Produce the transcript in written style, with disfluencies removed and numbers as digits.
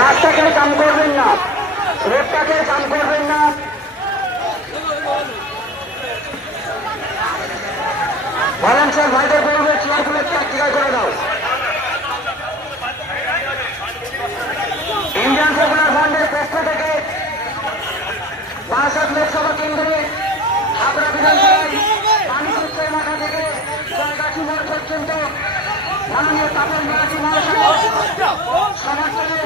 রাস্তাকে কাম করবেন না, রোডটাকে কাম করবেন না। ভলান্টিয়ার ভাইদের বলবে চেয়ারগুলো প্র্যাকটিক্যাল করে দাও। ইন্ডিয়ান পপুলার ফ্রন্টের পক্ষ থেকে বারাসাত লোকসভা কেন্দ্রে হাবড়া বিধানসভায় পানিপুত্রের মাথা থেকে জয়গাছি মোড় পর্যন্ত মাননীয় তাপন ব্যানার্জি মহাশয় সমর্থনে